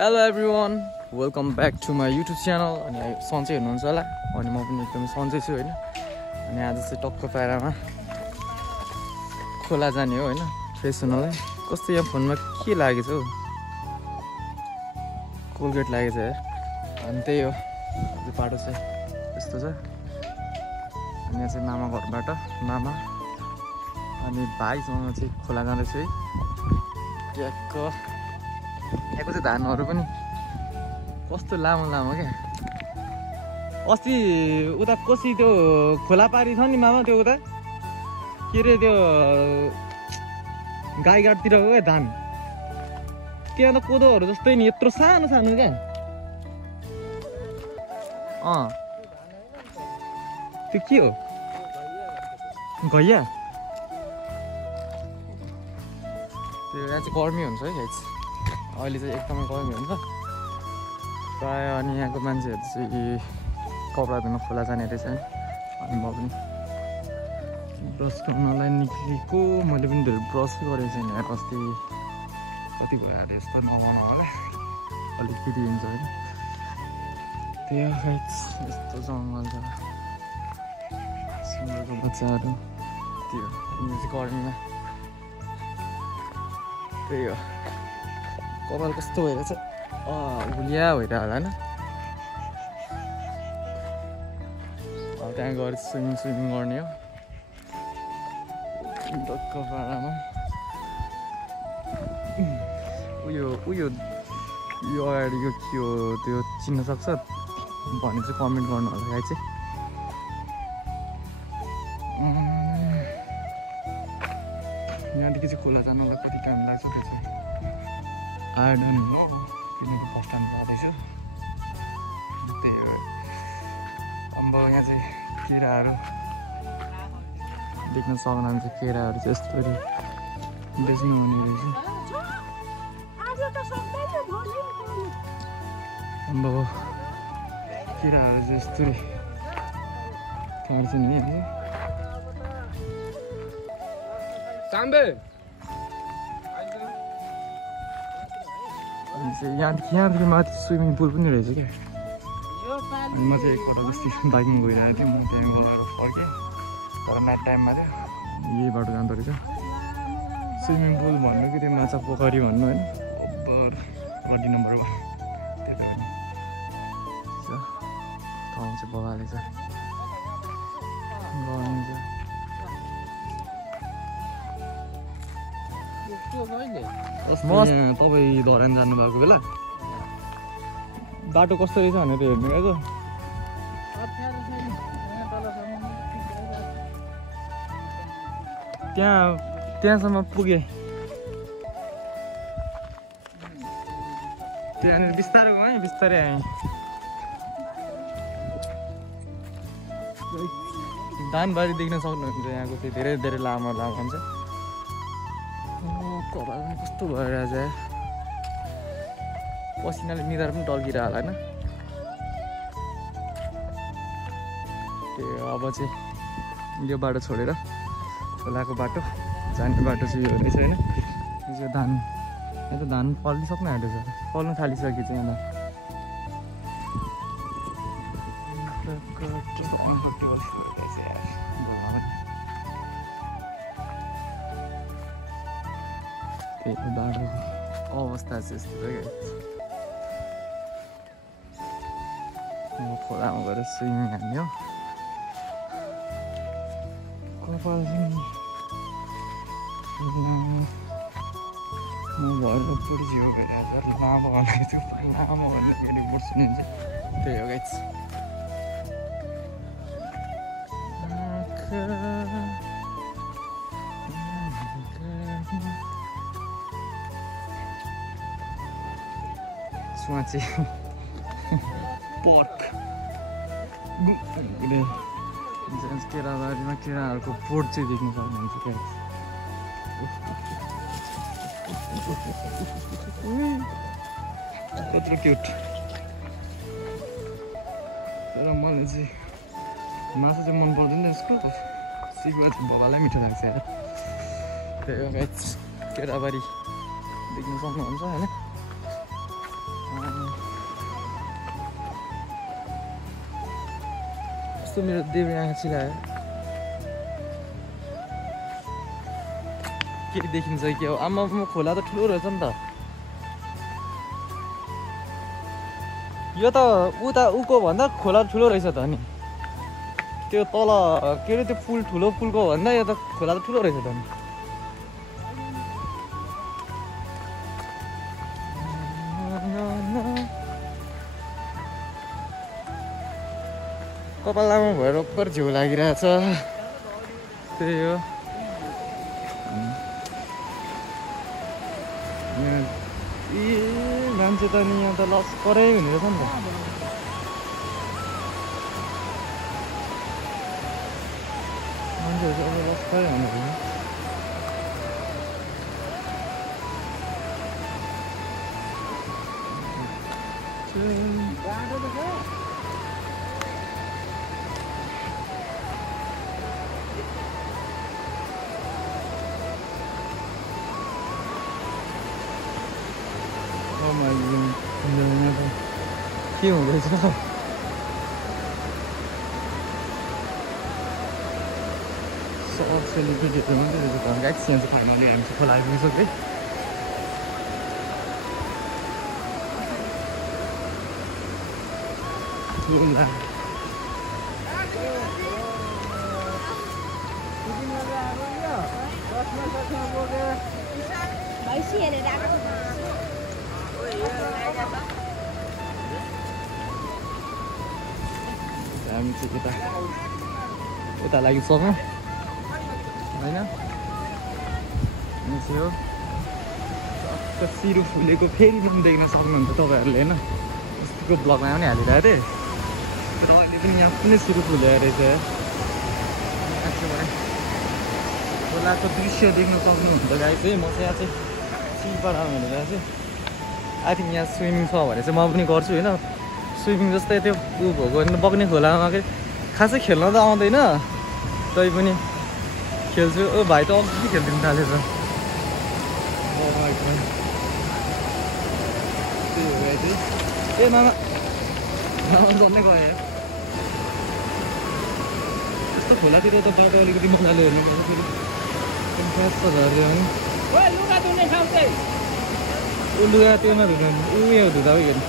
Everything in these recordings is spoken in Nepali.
Hello everyone, welcome back to my YouTube channel. अनि सन्चै हुनुहुन्छ होला अनि म पनि एकदमै सन्चै छु हैन। अनि आज चाहिँ टक्क पारामा खोला जाने हो हैन, फ्रेस हुनलाई। कस्तो यहाँ फोनमा के लागेछ हौ, कोलगेट लागेछ यार। अनि त्यही हो, यो बाटो चाहिँ यस्तो छ। अनि यहाँ चाहिँ मामा घरबाट मामा अनि भाइसँग चाहिँ खोला जाँदैछु है। ट्याक्क यहाँको चाहिँ धानहरू पनि कस्तो लामो लामो क्या। अस्ति उता कोसी त्यो खोला पारी छ नि मामा, त्यो उता के अरे त्यो गाईघाटतिर हो क्या धान। त्यहाँ त कोदोहरू जस्तै नि, यत्रो सानो सानो क्या। त्यो के हो, घैया? त्यो यहाँ चाहिँ गर्मी हुन्छ है, अहिले चाहिँ एकदमै गर्मी हुन्छ प्राय। अनि यहाँको मान्छेहरू चाहिँ कपडा धुन खोला जाने रहेछ। अनि म पनि ब्रस गर्नलाई निक्लेको। मैले पनि धेरै ब्रस गरेको छैन यार, अस्ति कति भयो आएर यस्तो नगर्नु होला, अलिकति हुन्छ होइन। त्यही यस्तो जङ्गल छ, सुँगुरको बच्चाहरू त्यो चाहिँ गर्मीमा। त्यही हो, कपाल कस्तो भइरहेछ, हुलिया भइरहेको होला होइन। अब त्यहाँ गएर स्विमिङ गर्ने हो टक्क पारामा। उयो अगाडि यो के हो त्यो चिन्न सक्छ भने चाहिँ कमेन्ट गर्नु होला गाई चाहिँ। यहाँदेखि चाहिँ खोला जानुलाई कति टाइम लाग्छ त्यो चाहिँ आई डोन्ट नो, किनकि फर्स्ट टाइम जाँदैछु। त्यही हो, अब यहाँ चाहिँ केराहरू देख्न सक्नुहुन्छ। केराहरू चाहिँ यस्तरी बेच्नु हुने रहेछ। अब केराहरू चाहिँ यस्तरी छर्छन् नि। यहाँदेखि माथि स्विमिङ पुल पनि रहेछ क्या। अनि म चाहिँ एकपल्ट जस्तै बाइकिङ गइरहेको थिएँ, म त्यहाँ गएर फर्केँ तर नाइट टाइममा थियो। यही बाटो जाँदो रहेछ स्विमिङ पुल भन्नु कि त्यो माछा पोखरी भन्नु होइन। ओभर गड्डी नम्बर 1 त्यता पनि ठाउँ चाहिँ बगाले छ गर्नुहुन्छ। तपाईँ धरान जानुभएको बेला बाटो कस्तो रहेछ भनेर हेर्नु गएको। त्यहाँसम्म पुगेँ, त्यहाँनिर बिस्तारै गएँ, बिस्तारै आएँ। धानबारी देख्न सक्नुहुन्छ, यहाँको चाहिँ धेरै धेरै लामो लामो हुन्छ। कपाल पनि कस्तो भइरहेछ, पसिनाले निधार पनि टल्किरहेको होला होइन। त्यो अब चाहिँ यो बाटो छोडेर खोलाको बाटो जाने बाटो चाहिँ यो रहेछ होइन। यो चाहिँ धान, यहाँ त धान फलिसक्नु आँटेछ, फल्नु थालिसकेको छ यहाँ। त्यही बाटोको अवस्था चाहिँ यस्तो क्या। म खोलामा गएर स्विमिङ हान्ने हो। कपाल चाहिँ म भएर पुरै जिउ भेटाएर लामो भन्दै थियो, लामो भन्दाखेरि बुझ्छु नि। त्यही हो गाइस। सुवाची पर्क केराबारीमा केराहरूको पोट चाहिँ देख्न सक्नुहुन्छ क्या। कत्रो क्युट। तर मलाई चाहिँ मासु चाहिँ मन पर्दैन यसको, सिकुवा चाहिँ भोगालाई मिठो लाग्छ यार। त्यही हो गाइस, केराबारी देख्न सक्नुहुन्छ होइन। कस्तो मेरो देब्रे आँखा चिलायो के देखिन्छ के हो आमा खोला त ठुलो रहेछ नि त यो त उता उको भन्दा खोला ठुलो रहेछ त नि त्यो तल के अरे त्यो पुल ठुलो पुलको भन्दा यो त खोला त ठुलो रहेछ त नि कपाल लामो भएर ओपर झिउ लागिरहेछ त्यही हो मान्छे त नि यहाँ त लस्करै हुने रहेछ नि त मान्छेहरू चाहिँ अब लस्करै हुने रहेछ के हुँदैछ सब सेलिब्रिटीहरू मात्रै रहेछ घरको एक्सिडेन्ट चाहिँ फाइनली हामी चाहिँ खोला आइपुगिसक्यो हामी चाहिँ यता लागि सक्छौँ होइन यो सिरु फुलेको फेरि पनि देख्न सक्नुहुन्छ तपाईँहरूले होइन अस्तिको ब्लगमा पनि हालिरहेको थिएँ तर अहिले पनि यहाँ कुनै सिरु फुलेको रहेछ खोलाको दृश्य देख्न सक्नुहुन्छ गाई चाहिँ म चाहिँ यहाँ चाहिँ सिलपाडामा भनेर चाहिँ आई थिङ्क यहाँ स्विमिङ छ भने चाहिँ म पनि गर्छु होइन स्विमिङ जस्तै त्यो ऊ भएको बग्ने खोलामा खासै खेल्न त आउँदैन तै पनि खेल्छु ओ भाइ त अघि खेलिदिनु थालेछ ए मामा मामा जन्नै गयो यस्तो खोलातिर त बाटो अलिकति मजाले हेर्नु फेरि फ्यास त झर्यो भने ऊ लुगा त्योमा धुनु उयो धुँदा हेर्नु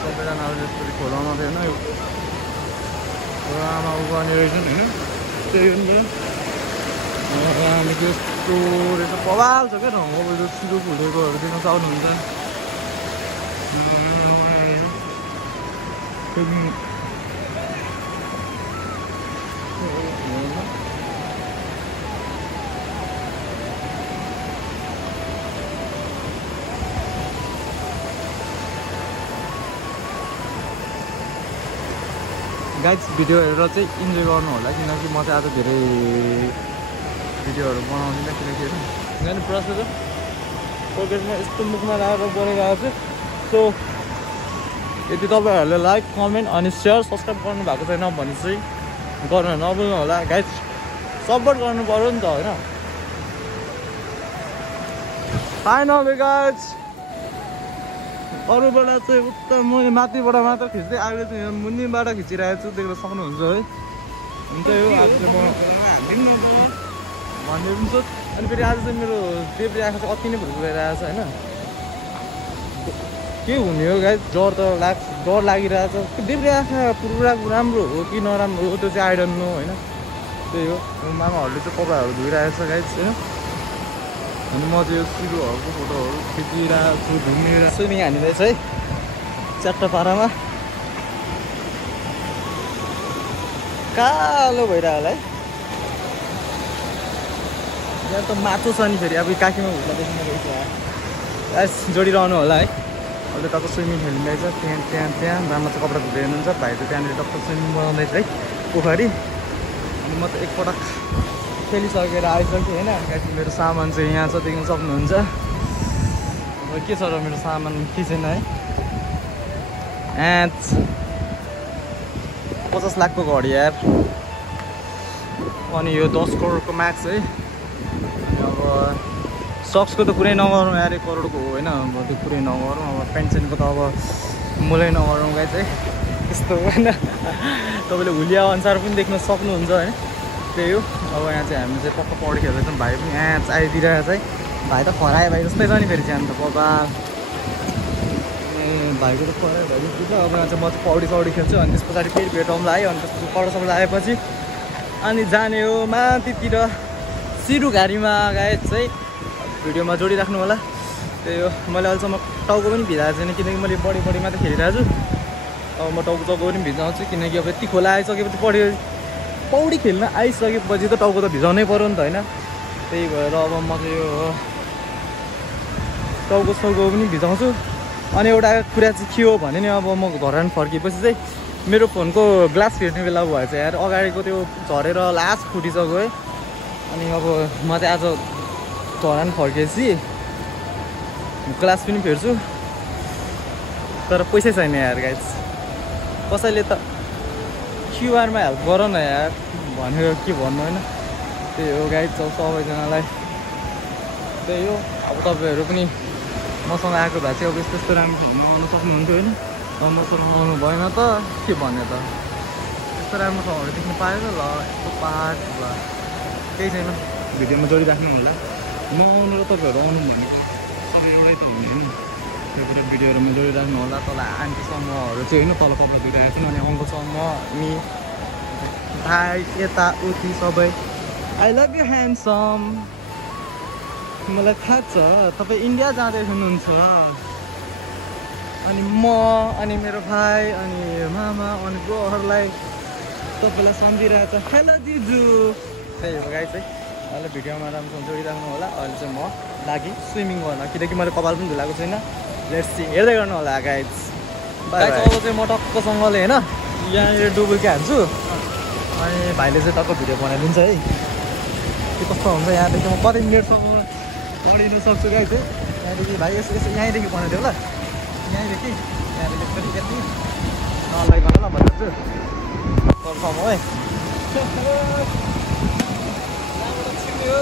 सबैजना अब जसरी खोलामा थिएन यो खोलामा उ गर्ने रहेछन् होइन त्यही हामी त्यस्तो रहेछ बवाल छ क्या ठाउँको अब सिधो फुलेकोहरू देख्न सक्नुहुन्छ गाइड्स भिडियो हेरेर चाहिँ इन्जोय गर्नु होला किनकि म चाहिँ आज धेरै भिडियोहरू बनाउँदिनँ किनकि होइन प्रोसेस प्रोग्रेसमा यस्तो मुखमा लगाएर बनाइरहेको छु सो यदि तपाईँहरूले लाइक कमेन्ट अनि सेयर सब्सक्राइब गर्नु भएको छैन भने चाहिँ गर्न नभुल्नु होला गाइड्स सपोर्ट गर्नु पऱ्यो नि त होइन फाइनली गाइड्स अरूबाट चाहिँ उता म माथिबाट मात्र खिच्दै अहिले चाहिँ यहाँ मुनिबाट खिचिरहेको छु देख्न सक्नुहुन्छ है हुन्छ यो आज चाहिँ म भन्ने पनि छु अनि फेरि आज चाहिँ मेरो देब्रे आँखा चाहिँ अति नै भुलिरहेको छ होइन के हुने हो गाइस डर लागिरहेछ देब्रे आँखा पुरा राम्रो हो कि नराम्रो हो त्यो चाहिँ आई डोन्ट नो होइन त्यही हो मामाहरूले चाहिँ कपडाहरू धोइरहेको छ गाइस होइन अनि म चाहिँ यो सिरुहरूको फोटोहरू खिचिरहेको छु घुमेर स्विमिङ हानिरहेछ है च्याट्टा पारामा कालो भइरह्यो होला है यहाँ त माटो छ नि फेरि अब काखीमा हुँदा देख्न गइछ गाइस जोडिरहनु होला है अहिले तब स्विमिङ खेलिँदैछ त्यहाँ राममा चाहिँ कपडा धुँदै हुनुहुन्छ भाइ चाहिँ त्यहाँनिर टक्क स्विमिङ बनाउँदैछ है पोखरी अनि म त एकपटक खेलिसकेर आइसकेँ होइन गाइस मेरो सामान चाहिँ यहाँ छ देख्न सक्नुहुन्छ अब के छ र मेरो सामान किचेन है एन्ड 50 लाखको घडी यार अनि यो 10 करोडको म्याक्स है अनि अब सक्सको त कुरै नगरौँ यार, 1 करोडको हो होइन, अब त्यो कुरै नगरौँ। अब पेन्ट सेन्टको त अब मूल्यै नगरौँ गाई चाहिँ यस्तो होइन। तपाईँले हुलिया अनुसार पनि देख्न सक्नुहुन्छ होइन, त्यही हो। अब यहाँ चाहिँ हामी चाहिँ पक्का पौडी खेल्दैछौँ, भाइ पनि यहाँ आइदिरहेको चाहिँ, भाइ त खरायो भाइ जस्तै छ नि फेरि चाहिँ अन्त बाबा भाइको त खरायो भाइ जस्तो छ। अब यहाँ चाहिँ म चाहिँ पौडी सौडी खेल्छु अनि त्यस पछाडि फेरि भेटौँला है। अनि त्यसपछि कडसम्म आएपछि अनि जाने हो माथितिर सिरुघारीमा। गाई चाहिँ भिडियोमा जोडिराख्नु होला। त्यही हो, मैले अहिलेसम्म टाउको पनि भिजाएको छैन किनकि मैले बढी मात्रै खेलिरहेको छु। अब म टाउको पनि भिजाउँछु किनकि अब यति खोला आइसकेपछि पौडी खेल्न आइसकेपछि त टाउको त भिजाउनै पऱ्यो नि त होइन। त्यही भएर अब म चाहिँ यो टाउको पनि भिजाउँछु। अनि एउटा कुरा चाहिँ के हो भने नि, अब म घर फर्किएपछि चाहिँ मेरो फोनको ग्लास फेर्ने बेला भएछ यार, अगाडिको त्यो झरेर लास्ट फुटिसक्यो है। अनि अब म चाहिँ आज घर फर्केपछि ग्लास पनि फेर्छु, तर पैसै छैन यार गाइस। कसैले त क्युआरमा हेल्प गर न यार भनेको के भन्नु होइन। त्यही हो गाइस, सबैजनालाई त्यही हो। अब तपाईँहरू पनि मसँग आएको भए चाहिँ अब यस्तो राम्रो ठाउँमा आउनु सक्नुहुन्थ्यो होइन। अब मसँग आउनु भएन त के भन्यो त, यस्तो राम्रो ठाउँहरू देख्नु पाएन ल, यस्तो पाहाड ल केही छैन। भिडियोमा जोडिराख्नु होला। म आउनु र तपाईँहरू आउनु भनेको सबै एउटै त हुँदैन, त्यो कुरा भिडियोहरूमा जोडिराख्नु होला। तल आन्टीसम्महरू चाहिँ होइन, तल कपडा धुइरहेको छु अनि अङ्कलसम्म नि भाइ यताउति सबै। I love you handsome. मलाई थाहा छ तपाईँ इन्डिया जाँदै हुनुहुन्छ। अनि म अनि मेरो भाइ अनि मामा अनि ब्रोहरूलाई तपाईँलाई सम्झिरहेको छ। हेलो दिजु। त्यही हो गाई चाहिँ अहिले भिडियोमा राम्रोसँग जोडिराख्नु होला। अहिले चाहिँ म लागि स्विमिङ गर्न, किनकि मैले कपाल पनि धुलाएको छैन। लेट्स सी, हेर्दै गर्नु होला गाइज। गाइज अब चाहिँ म टक्कसँगले होइन यहाँनिर डुबुल्की हान्छु अनि भाइले चाहिँ टक्क भिडियो बनाइदिन्छ है। के कस्तो हुन्छ यहाँदेखि म कति मिनटसम्म अडिनु सक्छु गाई चाहिँ। यहाँदेखि भाइ यसो यहीँदेखि बनाइदियो ल, यहीँदेखि यति नलाइकन ल भन्छु तलसम्म है। यहाँबाट छिर्यो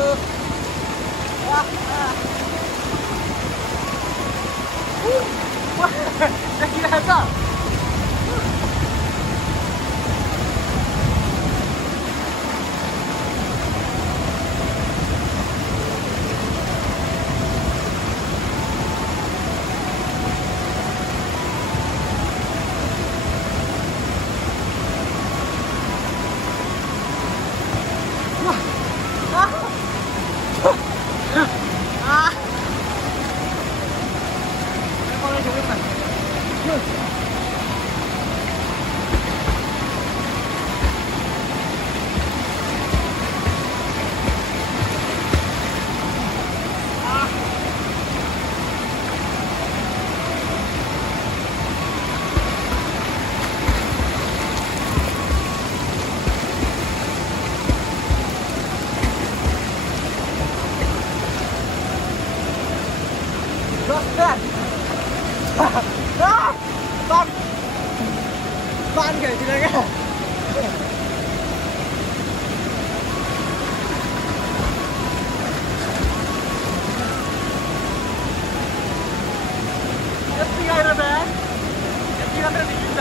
देखिरहेछ। पानी खेल्दिनँ क्या। यति गाह्रो त यार, यति मात्रै देखिन्छ।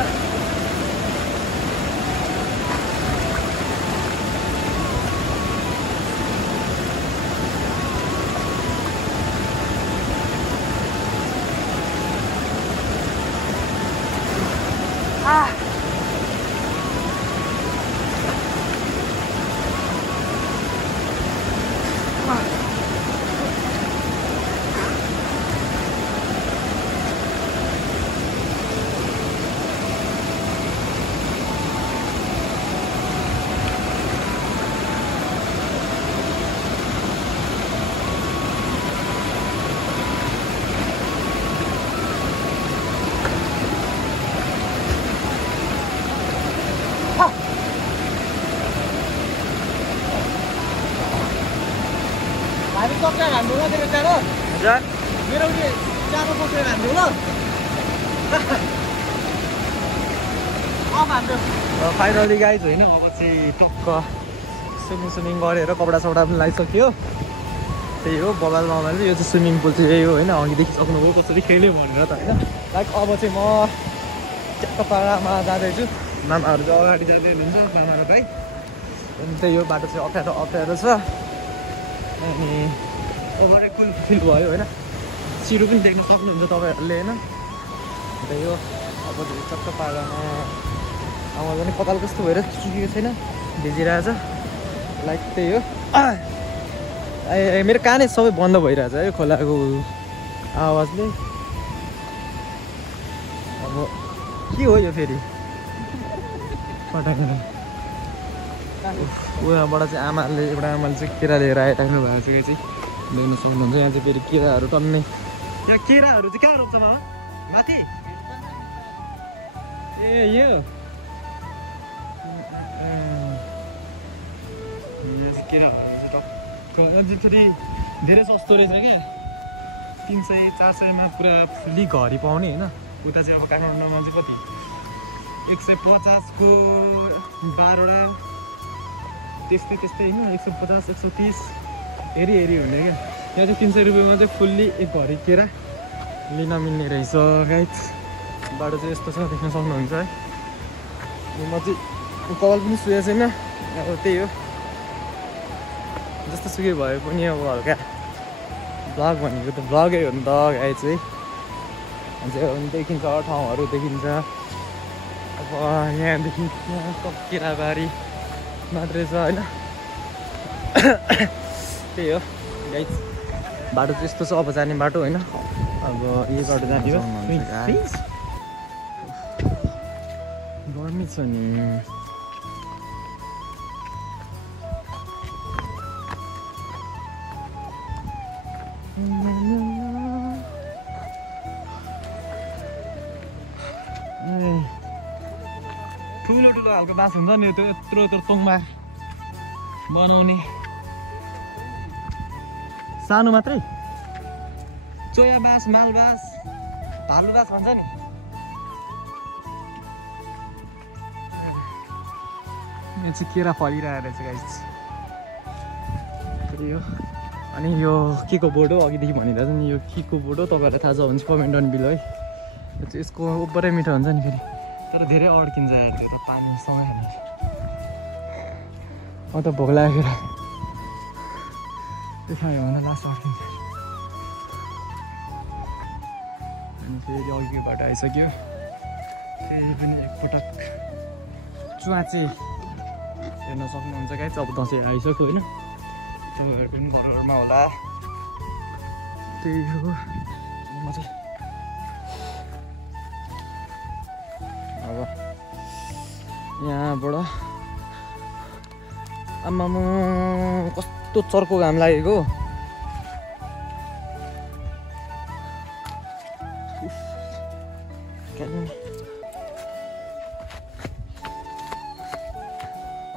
मेरो चारो पसेर हान्छु ल। फाइनली गाइज होइन, अब चाहिँ टक्क स्विमिङ गरेर कपडा सपडा पनि लगाइसक्यो। त्यही हो बबाल मामाले यो चाहिँ स्विमिङ पुल चाहिँ यही हो होइन अघिदेखि सक्नुभयो कसरी खेल्यो भनेर त होइन लाइक अब चाहिँ म चट्टपाडामा जाँदैछु मामाहरू चाहिँ अगाडि जाँदै हुनुहुन्छ मामा र भाइ अनि त्यही हो बाटो चाहिँ अप्ठ्यारो छ अनि ओभरै कुल फिल भयो होइन चिरो पनि देख्न सक्नुहुन्छ तपाईँहरूले होइन त्यही हो अब चाहिँ चट्टपाडामा आमा पनि कपाल कस्तो भएर चुकेको छैन भिजिरहेछ लाइक त्यही हो मेरो कानै सबै बन्द भइरहेछ है खोलाको आवाजले अब के हो यो फेरि पटाएर उहाँबाट चाहिँ आमाले एउटा आमाले चाहिँ केरा लिएर आइराख्नु भएको छ चाहिँ देख्न सक्नुहुन्छ यहाँ चाहिँ फेरि केराहरू टन्नै यहाँ केराहरू चाहिँ कहाँ रोप्छ मामा माथि ए यो केराहरू चाहिँ टक्क चाहिँ फेरि धेरै सस्तो रहेछ क्या 300-400मा पुरा फुल्ली घरि पाउने होइन उता चाहिँ अब काठमाडौँमा चाहिँ कति 150को 12वटा त्यस्तै होइन 150-130 हेरी हुने क्या यहाँ चाहिँ 300 रुपियाँमा चाहिँ फुल्ली एक घरि केरा लिन मिल्ने रहेछ गाइस बाटो चाहिँ यस्तो छ देख्न सक्नुहुन्छ है म चाहिँ कपाल पनि सुकेको छैन अब त्यही हो जस्तो सुकै भए पनि अब हल्का ब्लग भनेको त ब्लगै हो नि त गाई चाहिँ देखिन्छ ठाउँहरू देखिन्छ अब यहाँदेखि यहाँ केराबारी मात्रै छ होइन त्यही हो गाई बाटो चाहिँ यस्तो छ अब जाने बाटो होइन अब यही बाटो जाने हो गर्मी छ नि ठुलो खालको बाँस हुन्छ नि त्यो यत्रो तोङमा बनाउने सानो मात्रै चोया बाँस माल बाँस भालु बाँस भन्छ नि यहाँ चाहिँ केरा फलिरहेको रहेछ गाइस त्यही हो अनि यो के को बोर्ड हो अघिदेखि भनिरहेको छ नि यो के को बोर्ड हो तपाईँहरूलाई थाहा छ भने चाहिँ कमेन्ट गर्नु बिलो है यसको ओभरै मिठो हुन्छ नि फेरि तर धेरै अड्किन्छ यार त्यो त पानीसँगै हाल्ने त भोक लागेर त्यसमा भन्दा लास्ट अड्किन्छ अनि फेरि अघिको बाटो आइसक्यो फेरि पनि एकपटक चुवाचे हेर्न सक्नुहुन्छ गाइस अब दसैँ आइसक्यो होइन तपाईँहरू पनि घरमा होला त्यही हो म चाहिँ अब यहाँबाट आम्मामा कस्तो चर्को घाम लागेको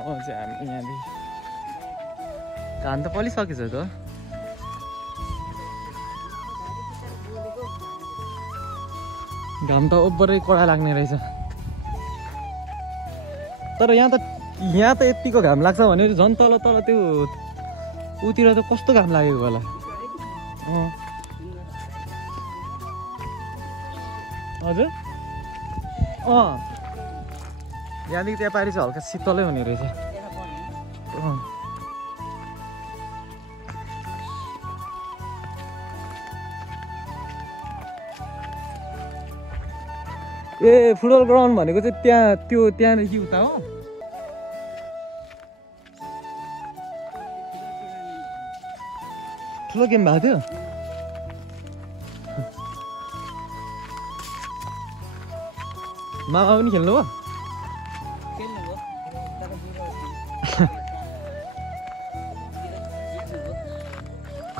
अब चाहिँ हामी यहाँदेखि घाम त पलिसकेछ त घाम त ओभरै कडा लाग्ने रहेछ तर यहाँ त यतिको घाम लाग्छ भने झन् तल त्यो उतिर त कस्तो घाम लागेको होला हजुर यहाँदेखि त्यहाँ पारि चाहिँ हल्का शीतलै हुने रहेछ ए फुटबल ग्राउन्ड भनेको चाहिँ त्यहाँदेखि उता हो ठुलो गेम भएको थियो मामा पनि खेल्नु भयो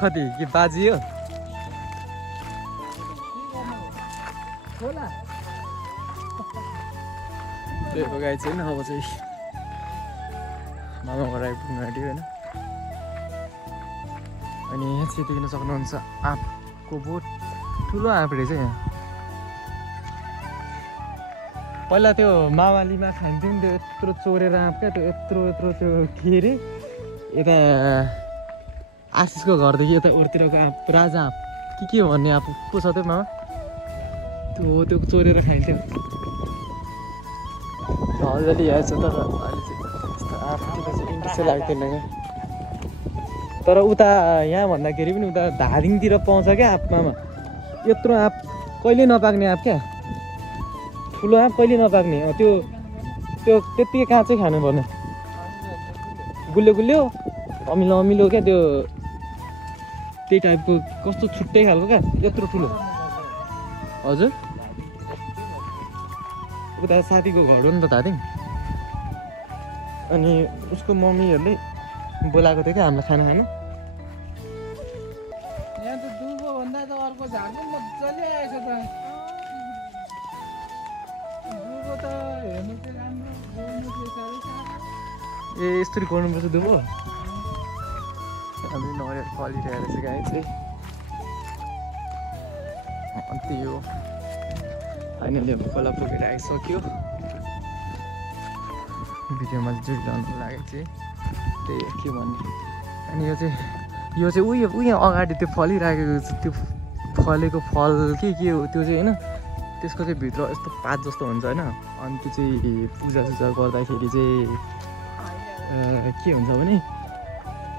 कति के बाजी हो त्यो गाई छैन अब चाहिँ मामा घर आइपुग्नु आँट्यो होइन अनि यहाँ चाहिँ देख्न सक्नुहुन्छ आँपको बोट ठुलो आँप रहेछ यहाँ पहिला त्यो मावालीमा खान्थ्यो नि त्यो यत्रो चोरेर आँप क्या त्यो यत्रो त्यो के अरे यता आशिषको घरदेखि यता उरतिरको आँप राजा आँप के हो भन्ने आँप पो छ त्यो मामा त्यो चोरेर खाइन्थ्यो अलि आएछ तर अहिले चाहिँ यस्तो आँपतिर चाहिँ इन्ट्रेस्टै लाग्दैन क्या तर उता यहाँ भन्दाखेरि पनि उता धादिङतिर पाउँछ क्या आँप मामा यत्रो आँप कहिले नपाक्ने आँप क्या ठुलो आँप कहिले नपाक्ने त्यो त्यत्तिकै काँचै खानुपर्ने गुलियो गुलियो अमिलो अमिलो क्या त्यो त्यही टाइपको कस्तो छुट्टै खालको क्या यत्रो ठुलो हजुर उता साथीको घर हो नि त धादिङ अनि उसको मम्मीहरूले बोलाएको थियो क्या हामीलाई खाना खानु यहाँ त दुबो भन्दा त अर्को झार पनि मजाले आएछ त दुबो त हेर्नु चाहिँ राम्रो बोल्नु चाहिँ साह्रै साह्रो ए यस्तरी गर्नुपर्छ दुबो हामी नरियल फलिरहेको रहेछ गाई चाहिँ अनि त्यही हो फाइनली अब खोला पुगेर आइसक्यो भिडियोमा चाहिँ जोडिरहनुको लागि चाहिँ त्यही के भन्ने अनि यो चाहिँ उयो अगाडि त्यो फलिराखेको त्यो फलेको फल के हो त्यो चाहिँ होइन त्यसको चाहिँ भित्र यस्तो पात जस्तो हुन्छ होइन अनि त्यो चाहिँ पूजासुजा गर्दाखेरि चाहिँ के हुन्छ भने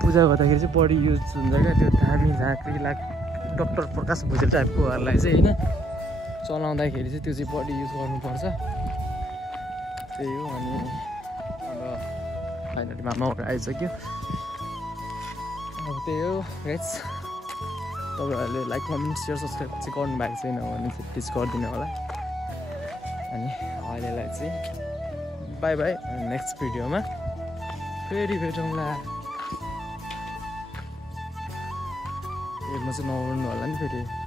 पूजा गर्दाखेरि चाहिँ बढी युज हुन्छ क्या त्यो धामी झाँक्री डक्टर प्रकाश भुजेल टाइपकोहरूलाई चाहिँ होइन चलाउँदाखेरि चाहिँ त्यो चाहिँ बढी युज गर्नुपर्छ त्यही हो अनि अब फाइनली मामाहरू आइसक्यो अब त्यही हो गाइस तपाईँहरूले लाइक कमेन्ट सेयर सब्सक्राइब चाहिँ गर्नुभएको छैन भने चाहिँ प्लिज गरिदिनु होला अनि अहिलेलाई चाहिँ बाई बाई नेक्स्ट भिडियोमा फेरि भेटौँला हेर्नु चाहिँ नगर्नु होला नि फेरि